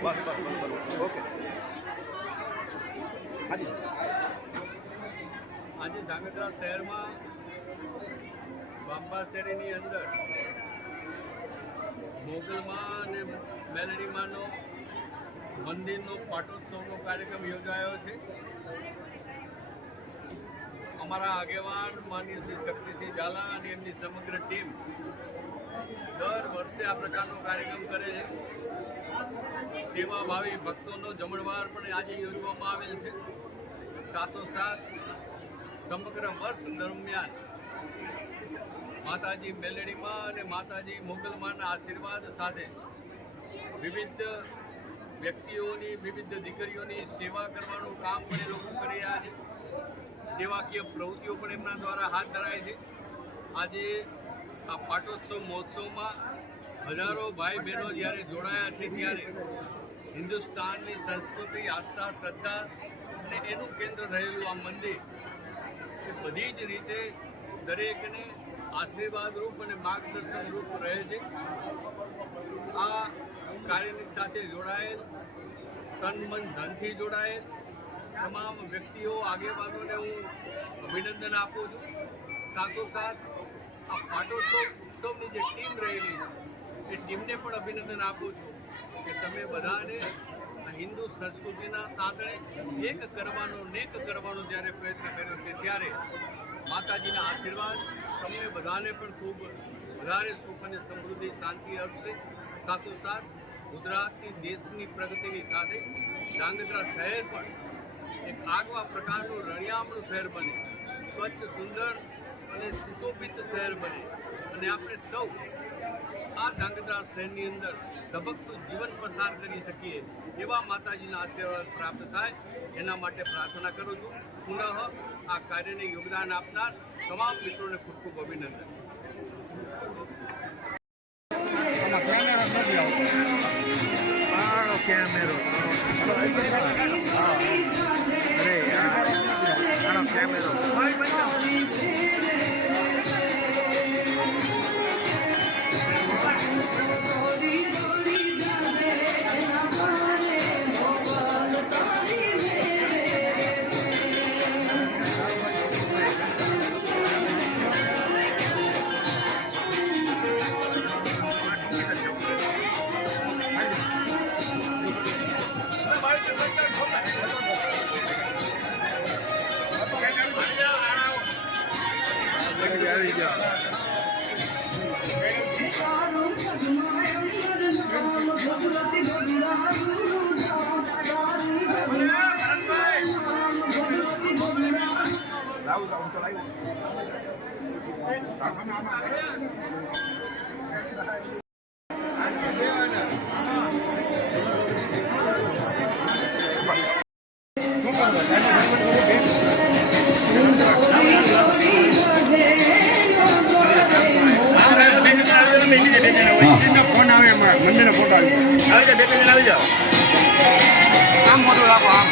Okay. આજે ધાંગધ્રા શહેરમાં બાંબા શેરીની અંદર મોગલમાં અને મેલડીમાંનો મંદિરનો પાટોત્સવનો કાર્યક્રમ યોજાયો છે. અમારા આગેવાન માનનીય શ્રી શક્તિસિંહ ઝાલા અને એમની સમગ્ર ટીમ દર વર્ષે આ પ્રકારનો કાર્યક્રમ કરે છે. સેવાભાવી ભક્તોનો જમણવાર પણ આજે યોજવામાં આવેલ છે. સાથોસાથ સમગ્ર વર્ષ દરમિયાન માતાજી મેલડીમાં અને માતાજી મોગલમાંના આશીર્વાદ સાથે વિવિધ વ્યક્તિઓની વિવિધ દીકરીઓની સેવા કરવાનું કામ પણ એ લોકો કરી રહ્યા છે. સેવાકીય પ્રવૃત્તિઓ પણ એમના દ્વારા હાથ ધરાય છે. આજે આ પાટોત્સવ મહોત્સવમાં હજારો ભાઈ બહેનો જ્યારે જોડાયા છે ત્યારે હિન્દુસ્તાનની સંસ્કૃતિ, આસ્થા, શ્રદ્ધા અને એનું કેન્દ્ર રહેલું આ મંદિર એ બધી જ રીતે દરેકને આશીર્વાદરૂપ અને માર્ગદર્શનરૂપ રહે છે. આ કાર્યની સાથે જોડાયેલ તન મન ધનથી જોડાયેલ તમામ વ્યક્તિઓ આગેવાનોને હું અભિનંદન આપું છું. સાથોસાથ આ પાટોત્સવ ઉત્સવની જે ટીમ રહેલી છે એ ટીમને પણ અભિનંદન આપું છું કે તમે બધાને હિન્દુ સંસ્કૃતિના તાંતણે નેક કરવાનો જ્યારે પ્રયત્ન કર્યો છે ત્યારે માતાજીના આશીર્વાદ તમને બધાને પણ ખૂબ વધારે સુખ અને સમૃદ્ધિ, શાંતિ આપશે. સાથોસાથ ગુજરાતની દેશની પ્રગતિની સાથે ધાંગધ્રા શહેર પણ એક આગવા પ્રકારનું રળિયામણું શહેર બને, સ્વચ્છ, સુંદર અને સુશોભિત શહેર બને અને આપણે સૌ આ ધાંગધ્રા શહેરની અંદર ધબકતું જીવન પસાર કરી શકીએ એવા માતાજીના આશીર્વાદ પ્રાપ્ત થાય એના માટે પ્રાર્થના કરું છું. પુનઃ આ કાર્યને યોગદાન આપનાર તમામ મિત્રોને ખૂબ ખૂબ અભિનંદન. ફોન આવે મંદિરનો ફોટો આવી જાઓ. આમ મોટું રાખો આમ.